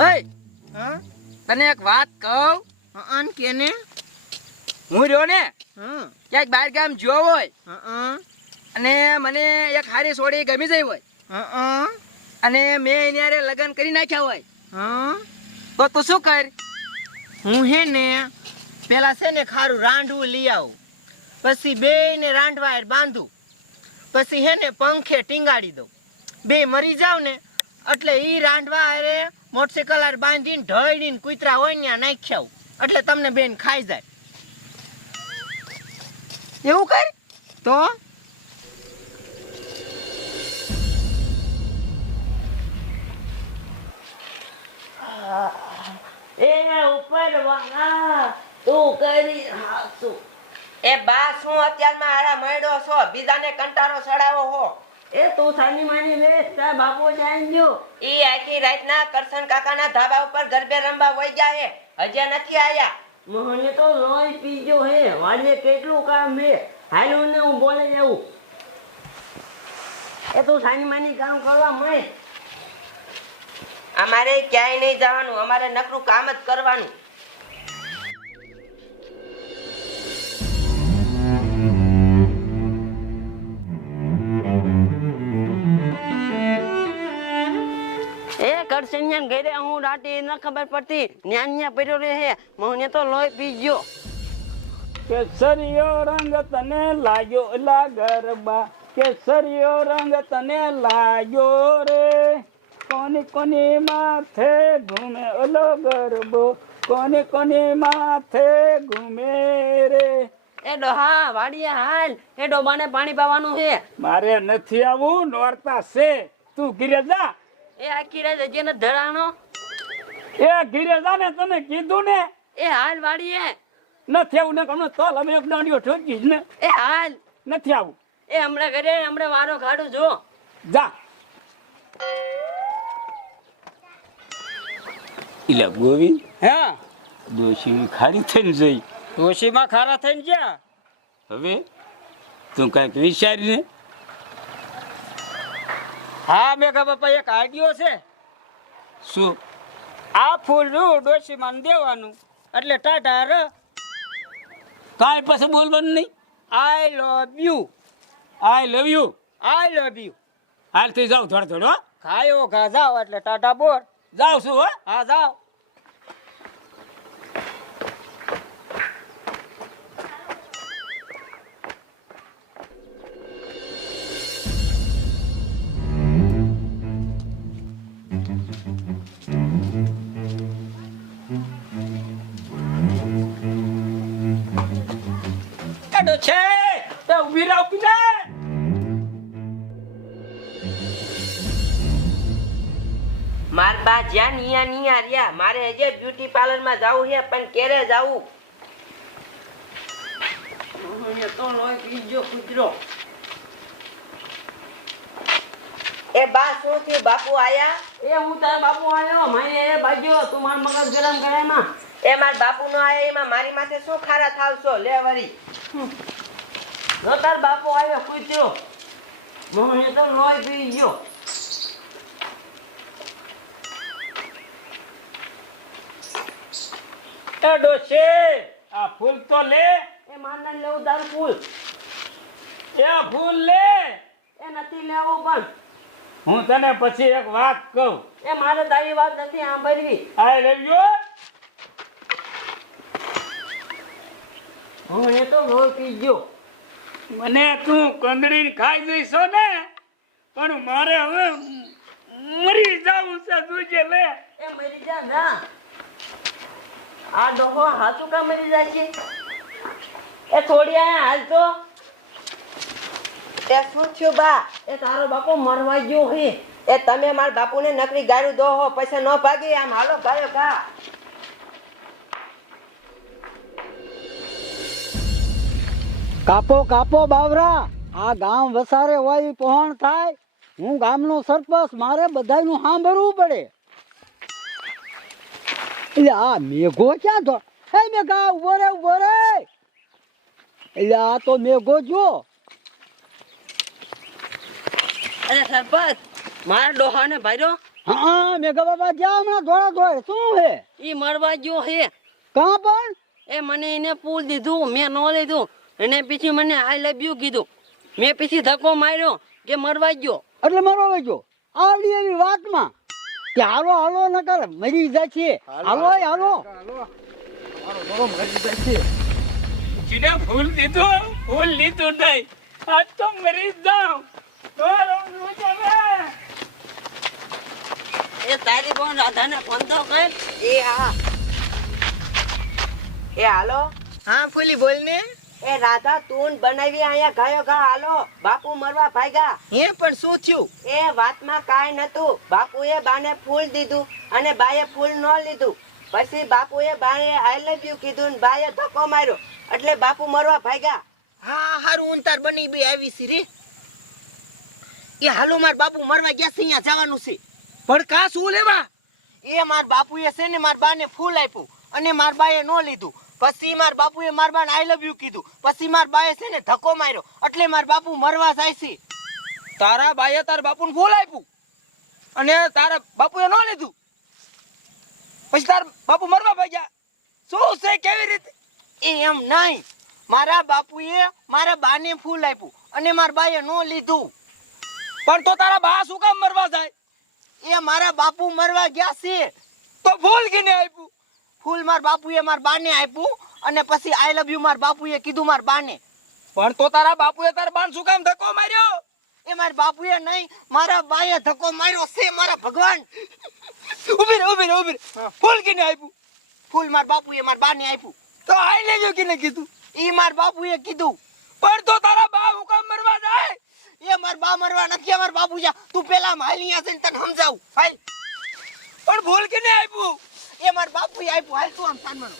હે હા તને એક વાત કહું. અન કેને હું રહ્યો ને હા ક્યાંક બહાર ગામ જ્યો હોય હા અને મને એક હારી સોડી ગમી જઈ હોય હા અને મેં એની હારે લગ્ન કરી નાખ્યા હોય હા તો તું શું કર? હું હે ને પેલા છે ને ખારું રાંડવું લઈ આવું, પછી બેયને રાંડવા હારે બાંધું, પછી હે ને પંખે ટીંગાડી દઉં. બે મરી જાવ ને એટલે ઈ રાંડવા હારે મોટરસાઇકલ હારે બાંધીને ઢળીને કૂતરા હોય ને ત્યાં નાખ્યા આવું. એટલે તમને બેન ખાઈ જાય. એવું કર. તો એ ઉપર વાળા તું કરી હાસુ. એ બા શું અત્યારમાં આરા મયડો છો, બીજાને કંટારો સડાવો હો. એ તું સાની માની રે તા બાપુ જાય ગયો. ઈ આખી રાતના કરશન કાકાના ધાબા ઉપર ગરબે રમવા વઈ ગયા હે, હજે નથી આયા. મને તો લોહી પીજો હે, વાજે કેટલું કામ હે. હાલો ને હું બોલે જાઉં. એ તું સાની માની કામ કરવા મળે. અમારે ક્યાંય નહીં જવાનું, અમારે નકરું કામ જ કરવાનું. એ કરસન્યાન ઘરે હું રાતે ન ખબર પડતી ન્યા પડ્યો રહે હે. મને તો લોહી પીજો. કેસરીયો રંગ તને લાગ્યો એલા ગરબા, કેસરીયો રંગ તને લાગ્યો રે. કોની કોની માથે ઘૂમે ઓલો ગરબો, કોની કોની માથે ઘૂમે રે. એ ડોહા વાડિયા હાલ, એ ડોબાને પાણી પાવાનું હે. મારે નથી આવું, નોરતા છે. તું ઘીરે જા. એ આખી રાત હજી ધરાણો. એ ઘીરે જા ને, તને કીધું ને. એ હાલ વાડીએ. નથી આવું ને હમણાં તોલ અમે એક દાંડીઓ ઠોકીશ ને. એ હાલ. નથી આવું. એ હમણાં ઘરે હમણાં વારો કાઢું જો. જા. ઇલા ગોવિંદ, હા દોશી ખારી થઈને જઈ. ડોશીમાં ખારા થઈને ગયા. હવે તું કઈક વિચારીને. હા મેઘા બાપા એક આઈડિયો છે. શું? આ ફૂલ રૂ ડોશીમાં દેવાનું એટલે ટાટા ર. કાંઈ પાસે બોલવાનું નહીં. I love you. I love you. I love you. હાલ થઈ જાવ થોડો થોડો. ખાયો ઘા જાવ એટલે ટાટા બોર. જાવ છું હો. હા જાવ. કાઢો છે તો ઉભી રહો પીલા. માર બા જ્યાં નિયા રહ્યા, મારે હજે બ્યુટી પાર્લર માં જાવું છે પણ ક્યારે જાવું? મને તો લોહી પીજો કૂતરો. એ બા શું થયું, બાપુ આયા? એ હું તારા બાપુ આવ્યો મારે એ બાજ્યો તું માર મગજ ગરમ કરે માં. એ માર બાપુ નો આયા, એમાં મારી માથે શું ખારા થાવશો? લે વરી. જો તાર બાપુ આવ્યો કૂતરો. મને તો લોહી પીજો. એ ડોશી, આ ફૂલ તો લે. એ મારને લેવું તારું ફૂલ. એ ફૂલ લે. એ નથી લેવું પણ. હું તને પછી એક વાત કહું. એ મારે તારી વાત નથી સાંભળવી. આઈ લવ યુ. મને તો લોહી પીજો. મને તું કંદડી ખાઈ દઈશો ને, પણ મારે હવે મરી જવું છે. તુજે લે. એ મરી જા ના. આ ડોહો હાથું કા મરી જાય છે? એ થોડી આયા હાલ તો. એ શું થયું બા? એ તારો બાપો મરવા ગયો હે. એ તમે મારા બાપુને નકરી ગાળું દો હો, પછી ન ભાગી. આમ હાલો ગાયો ગા. કાપો કાપો બાવરા, આ ગામ વસારે હોય પહોંચ થાય. હું ગામનો સરપંચ, મારે બધાયનું સાંભળવું પડે. એટલે આ મેઘો ક્યાં તો? હે મેઘા ઉભો રે ઉભો રે. એટલે આ તો મેઘો જો. અરે સરપંચ, મારા ડોહાને ભાઈરો હા મેઘા બાબા ગયા હમણાં ધોળા ધોળે શું હે ઈ મરવા ગયો હે કાં પણ એ મને એને ફૂલ દીધું મેં ન લીધું એને પછી મને આઈ લવ યુ કીધું મેં પછી ધક્કો માર્યો કે મરવા ગયો એટલે મારો વેચો આવડી એવી વાતમાં કે હાલો હાલો નકર મરી જાય છે હાલો એ હાલો જીને ફૂલ દીધું ફૂલ લીધું નહીં આજ તો મરી જાઉં એ તારી બોન રાધાને ફોન તો કર એ હા એ હાલો હા ફૂલી બોલ ને એ રાધા તું બનાવી અહીંયા ગાયો ગા હાલો બાપુ મરવા ભાગ્યા હે પણ શું થયું એ વાતમાં કાંઈ નતું બાપુએ બાને ફૂલ દીધું અને બાએ ફૂલ ન લીધું પછી બાપુએ બાએ આઈ લવ યુ કીધું ને બાએ ધક્કો માર્યો એટલે બાપુ મરવા ભાગ્યા હા હારું ઉંતાર બની બી આવી છે રે એ હાલો માર બાપુ મરવા ગયા છે અહીંયા જવાનું છે પણ કા શું લેવા એ માર બાપુએ છે ને માર બાને ફૂલ આપ્યું અને માર બાએ ન લીધું પછી માર બાપુએ માર બાને આઈ લવ યુ કીધું પછી માર બાએ છે ને ધક્કો માર્યો એટલે માર બાપુ મરવા જાય છે તારા બાઈએ તાર બાપુને ફૂલ આપ્યું અને તારા બાપુએ ન લીધું પછી તાર બાપુ મરવા ભાગ્યા શું છે કેવી રીતે એ એમ નહીં મારા બાપુએ મારા બાને ફૂલ આપ્યું અને માર બાએ ન લીધું પણ તો તારા બા શું કામ મરવા જાય એ મારા બાપુ મરવા ગયા છે તો ફૂલ કીને આપ્યું ફૂલ માર બાપુએ માર બાને આપ્યું અને પછી આઈ લવ યુ માર બાપુએ કીધું માર બાને પણ તો તારા બાપુએ તાર બાન શું કામ ધક્કો માર્યો એ માર બાપુએ નહીં મારા બાએ ધક્કો માર્યો છે મારા ભગવાન ઉભી રે ફૂલ કીને આપ્યું ફૂલ માર બાપુએ માર બાને આપ્યું તો આઈ લેજો કીને કીધું ઈ માર બાપુએ કીધું પણ તો તારા બા હું કામ મરવા જાય એ માર બા મરવા નથી માર બાપુ જા તું પેલા માલી આ જઈને તને સમજાવું હાલ પણ ફૂલ કીને આપ્યું એ માર બાપુએ આપ્યું હાલ તું આમ સાનમાનો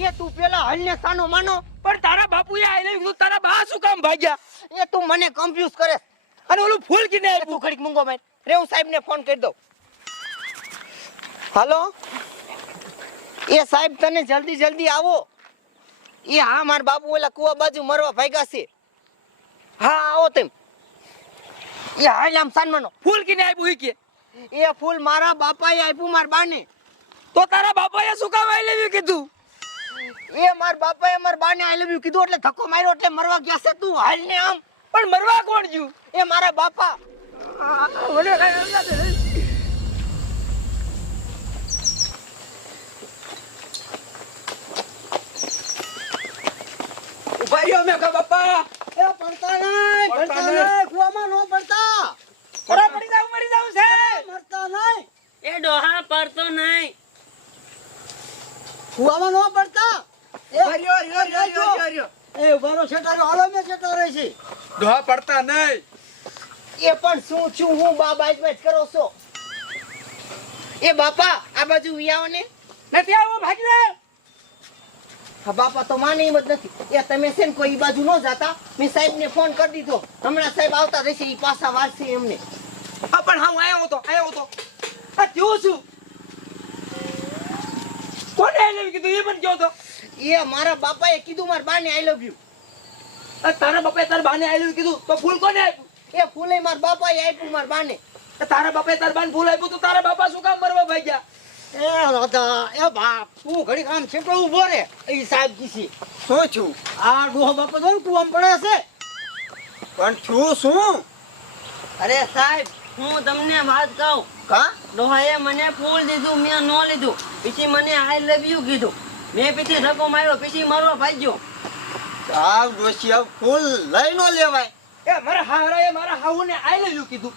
એ તું પેલા હાલને સાનો માનો પણ તારા બાપુએ આઈ લેવું કીધું તારા બા શું કામ ભાગ્યા એ તું મને કન્ફ્યુઝ કરે અને ઓલું ફૂલ કીને તું આપ્યું ઘડીક મૂંગો માર રેવ સાહેબને ફોન કરી દઉં હાલો એ સાહેબ તને જલ્દી જલ્દી આવો એ હા માર બાપુ ઓલા કુવા બાજુ મરવા ભાગ્યા છે હા આવો તેમ એ હાલ આમ સાનમાનો ફૂલ કીને આપ્યું ઈ કે એ ફૂલ મારા બાપાએ આપ્યું માર બાને તો તારા બાપાએ શું કામ આઈ લેવું કીધું એ માર બાપાએ માર બાને આઈ લવ યુ કીધું એટલે ધક્કો માર્યો એટલે મરવા ગયા છે તું હાલ ને આમ પણ મરવા કોણ ગયું એ મારા બાપા ઉભા રહ્યો મેં કા બાપા એ પડતા નહીં કુવામાં નો પડતા ઓરા મરી જાવ છે મરતા નહીં એ ડોહા પડતો નહીં કુવામાં નો પડતા રહ્યો એ ઉભારો છેટારો હાલો મેં છેટારે છે ડોહા પડતા નહીં એ પણ શું છું હું બા બાજ કરો છો એ બાપા આ બાજુ વિયાવો ને નથી આવો ભાગી લે હા બાપા તો માને એમ જ નથી એ તમે છે ને કોઈ ઈ બાજુ ન જાતા મેં સાહેબને ફોન કરી દીધો હમણાં સાહેબ આવતા રહેશે ઈ પાછા વારશે એમને હા પણ હા હું આવ્યો તો આ થયું શું કોને આઈ લેવું કીધું એ પણ કયો તો એ મારા બાપાએ કીધું મારા બાને આઈ લવ યુ આ તારા બાપાએ તારા બાને આઈ લેવું કીધું તો ફૂલ કોને આપ્યું એ ફૂલે મારા બાપાએ આપ્યું મારા બાને તારા બાપાએ તારા બાને ફૂલ આપ્યું તો તારા બાપા શું કામ મરવા ભાગ્યા એ દાદા એ બાપ તું ઘડી આમ છેટો ઉભો રે એ સાહેબ કીસી શું છું આ ડોહો બાપા તો કુવામાં પડે છે પણ છું શું અરે સાહેબ હું તમને વાત કહું કા ડોહાએ મને ફૂલ દીધું મેં ન લીધું પછી મને આઈ લવ યુ કીધું મેં પછી ધક્કો માર્યો પછી મરવા ભાગ્યો આ ડોશિયા ફૂલ લઈ નો લેવાય એ મારા હારાએ મારા હાઉને આઈ લેવું કીધું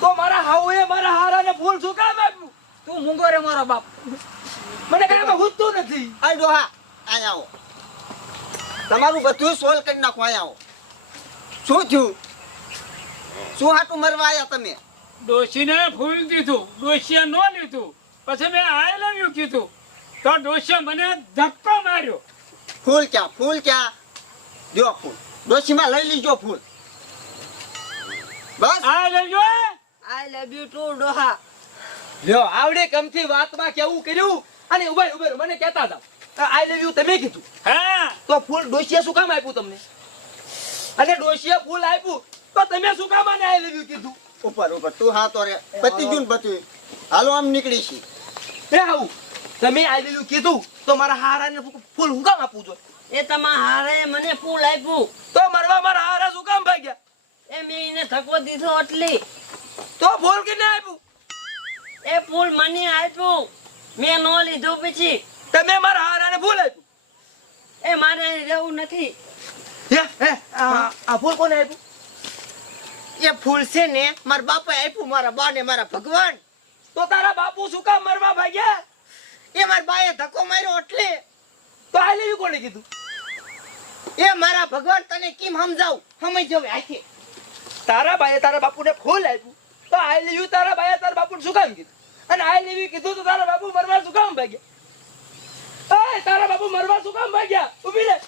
તો મારા હાઉએ મારા હારાને ફૂલ શું કામ આપ્યું તું મૂંગો રે મારો બાપ મને કાંઈ હુજતું નથી આ ડોહા આયા આવો તમારું બધું સોલ્વ કરી નાખો આયા આવો શું થયું શું હાટું મરવા આયા તમે ડોશીને ફૂલ દીધું ડોશીએ ન લીધું પછી મેં આઈ લવ યુ કીધું તો ડોશીએ મને ધક્કો માર્યો ફૂલ ક્યાં જો ફૂલ ડોશીમાં લઈ લીજો ફૂલ બસ I love you I love you too ડોહા લ્યો આવડે કમથી વાતમાં કેવું કર્યું અને ઉભા મને કહેતા હતા આઈ લવ યુ તમે કીધું હા તો ફૂલ ડોશીએ શું કામ આપ્યું તમને અને ડોશીએ ફૂલ આપ્યું તો તમે શું કામ આને આઈ લવ યુ કીધું ઉપર તું હા તો રે પતિ જૂન બધું હાલો આમ નીકળી છી. એ આવું તમે આઈ લીધું કીધું તો મારા હારાને ફૂલ હું કામ આપવું જોઈએ? એ તમારા હારે મને ફૂલ આપ્યું તો મરવા મારા હારા શું કામ ભાગ્યા? એ મેં એને ધક્કો દીધો એટલે તો ફૂલ કેને આપ્યું? એ ફૂલ મને આપ્યું મેં નો લીધું પછી તમે મારા હારાને ફૂલ આપ્યું? એ મારે અહીં રહેવું નથી. આ ફૂલ કોને આપ્યું? એ ફૂલ છે ને મારા બાપાએ આપ્યું મારા બા ને મારા ભગવાન. તો તારા બાપુ શું કામ મરવા ભાગ્યા? એ મારા બાએ ધક્કો માર્યો એટલે. તો આઈ લેવી કોને કીધું? એ મારા ભગવાન તને કેમ સમજાવું? સમજ જવે આખી. તારા બાએ તારા બાપુને ફૂલ આપ્યું તો આઈ લેવી તારા બાએ તારા બાપુને શું કામ કીધું? અને આઈ લેવી કીધું તો તારા બાપુ મરવા શું કામ ભાગ્યા? એ તારા બાપુ મરવા શું કામ ભાગ્યા? ઊભી રહે.